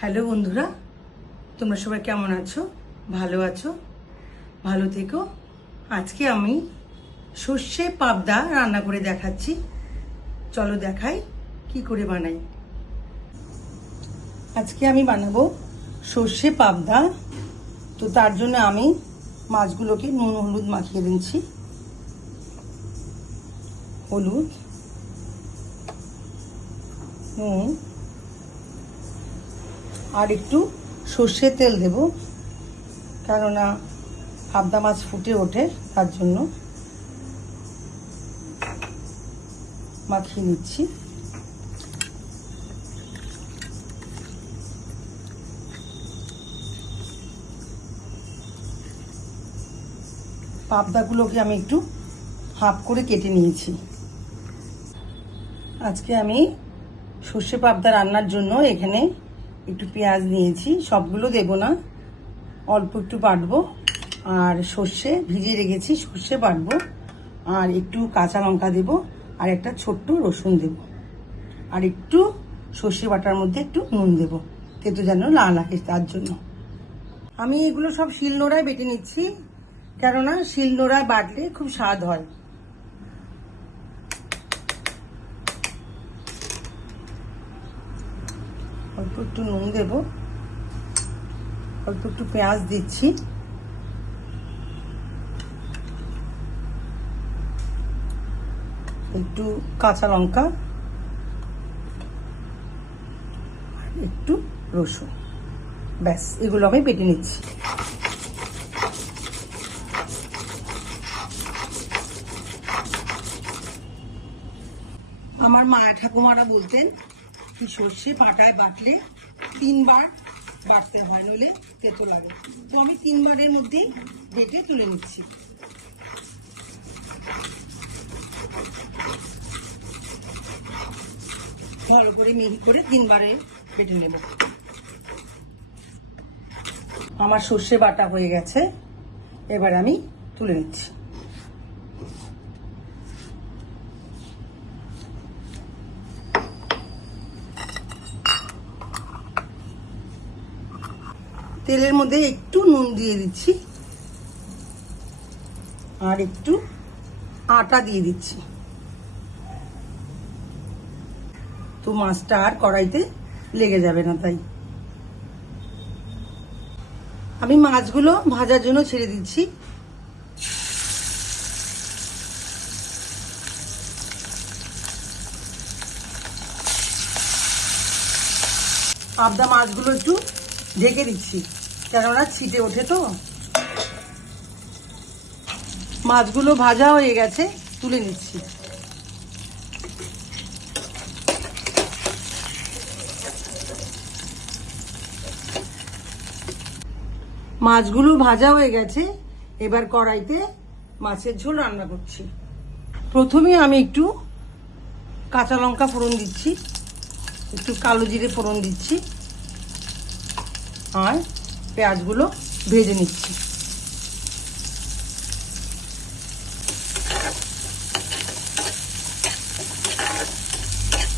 Hello বন্ধুরা, তোমরা সবাই কেমন আছো? ভালো আছো? ভালো থেকো। আজকে আমি সর্ষে পাবদা রান্না করে দেখাচ্ছি। চলো দেখাই কি করে বানাই। আজকে আমি বানাবো সর্ষে পাবদা। তো তার জন্য আমি মাছগুলোকে নুন হলুদ মাখিয়ে দিচ্ছি। হলুদ, নুন আর একটু সর্ষের তেল দেব, কেননা পাবদা মাছ ফুটে ওঠে, তার জন্য মাখিয়ে নিচ্ছি। পাবদাগুলোকে আমি একটু হাফ করে কেটে নিয়েছি। আজকে আমি সর্ষে পাবদা রান্নার জন্য এখানে একটু পেঁয়াজ নিয়েছি। সবগুলো দেব না, অল্প একটু বাটবো। আর সর্ষে ভিজিয়ে রেখেছি, সর্ষে বাটবো। আর একটু কাঁচা লঙ্কা দেব, আর একটা ছোট্ট রসুন দেব, আর একটু সর্ষে বাটার মধ্যে একটু নুন দেব, তেতো যেন না লাগে তার জন্য। আমি এগুলো সব শিলনোড়ায় বেটে নিচ্ছি, কেননা শিলনোড়ায় বাটলে খুব স্বাদ হয়। অল্প একটু নুন দেব, অল্প একটু পেঁয়াজ দিচ্ছি, একটু কাঁচা লঙ্কা, একটু রসুন। ব্যাস, এগুলো আমি বেটে নিচ্ছি। আমার মা ঠাকুমারা বলতেন কি সর্ষে পাটায় বাটলে 3 বার বাটতে হয়, নইলে তেতো লাগে। তো আমি 3 বারের মধ্যেই বেটে তুলে নিচ্ছি। ভালো করে মিহি করে 3 বারে বেটে নেব। আমার সর্ষে বাটা হয়ে গেছে, এবার আমি তুলে নিচ্ছি। তেলের মধ্যে একটু নুন দিয়ে দিচ্ছি, আর একটু আটা দিয়ে দিচ্ছি, তো মাছটা আর কড়াইতে লেগে যাবে না। তাই আমি মাছগুলো ভাজার জন্য ছেড়ে দিচ্ছি। পাবদা মাছগুলো একটু ঢেকে দিচ্ছি, কেননা ছিটে ওঠে। তো মাছগুলো ভাজা হয়ে গেছে, তুলে নিচ্ছি। মাছগুলো ভাজা হয়ে গেছে, এবার কড়াইতে মাছের ঝোল রান্না করছি। প্রথমে আমি একটু কাঁচা লঙ্কা ফোড়ন দিচ্ছি, একটু কালো জিরে ফোড়ন দিচ্ছি, আর পেঁয়াজগুলো ভেজে নিচ্ছি।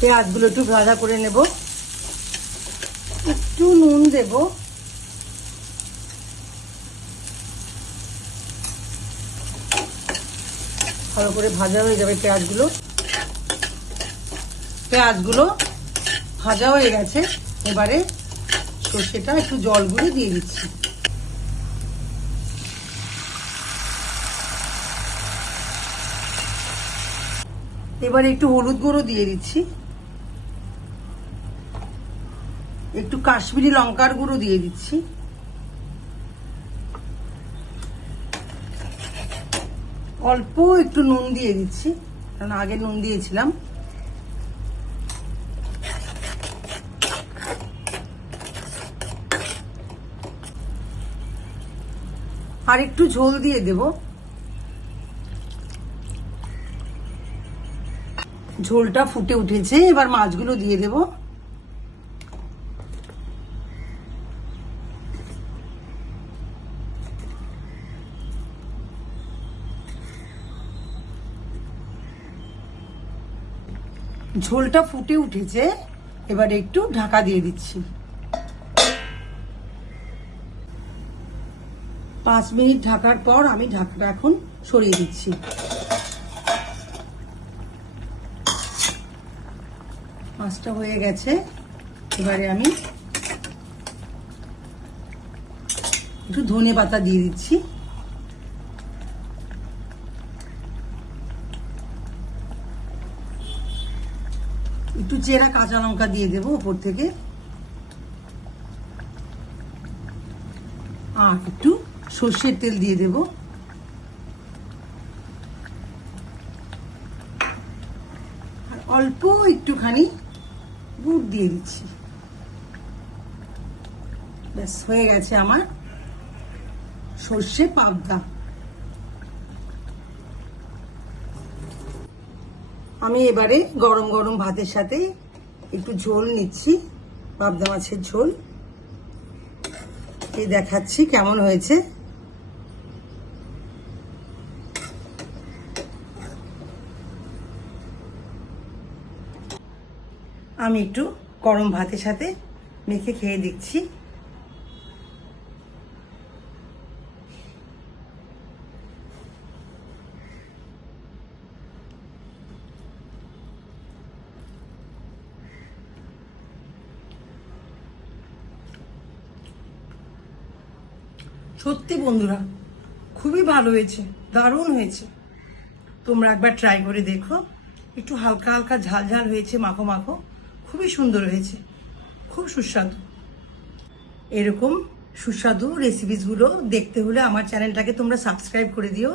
পেঁয়াজগুলো একটু ভাজা করে নেব, একটু নুন দেব, ভালো করে ভাজা হয়ে যাবে পেঁয়াজগুলো। পেঁয়াজগুলো ভাজা হয়ে গেছে, এবারে সর্ষেটা একটু জল গুঁড়ে দিয়ে দিচ্ছি। এবারে একটু হলুদ গুঁড়ো দিয়ে দিচ্ছি, একটু কাশ্মীরি লঙ্কার গুঁড়ো দিয়ে দিচ্ছি, অল্প একটু নুন দিয়ে দিচ্ছি, কারণ আগে নুন দিয়েছিলাম। আর একটু ঝোল দিয়ে দেব। ঝোলটা ফুটে উঠেছে, এবার মাছগুলো দিয়ে দেব। ঝোলটা ফুটে উঠেছে, এবার একটু ঢাকা দিয়ে দিচ্ছি। 5 মিনিট ঢাকার পর আমি ঢাকাটা এখন সরিয়ে দিচ্ছি। মাছটা হয়ে গেছে। এবারে আমি একটু ধনে পাতা দিয়ে দিচ্ছি। একটু চেরা কাঁচা লঙ্কা দিয়ে দেবো উপর থেকে, আর একটু সর্ষের তেল দিয়ে দেব। আর অল্প একটুখানি গুড় দিয়ে দিচ্ছি। ব্যাস হয়ে গেছে আমার সর্ষে পাবদা। আমি এবারে গরম গরম ভাতের সাথে একটু ঝোল নিচ্ছি, পাবদা মাছের ঝোল। এই দেখাচ্ছি কেমন হয়েছে। আমি একটু গরম ভাতের সাথে মেখে খেয়ে দেখছি। সত্যি বন্ধুরা, খুবই ভালো হয়েছে, দারুণ হয়েছে। তোমরা একবার ট্রাই করে দেখো। একটু হালকা হালকা ঝাল ঝাল হয়েছে, মাখো মাখো, খুবই সুন্দর হয়েছে, খুব সুস্বাদু। এরকম সুস্বাদু রেসিপিসগুলো দেখতে হলে আমার চ্যানেলটাকে তোমরা সাবস্ক্রাইব করে দিও,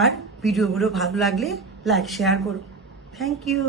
আর ভিডিওগুলো ভালো লাগলে লাইক শেয়ার করো। Thank you.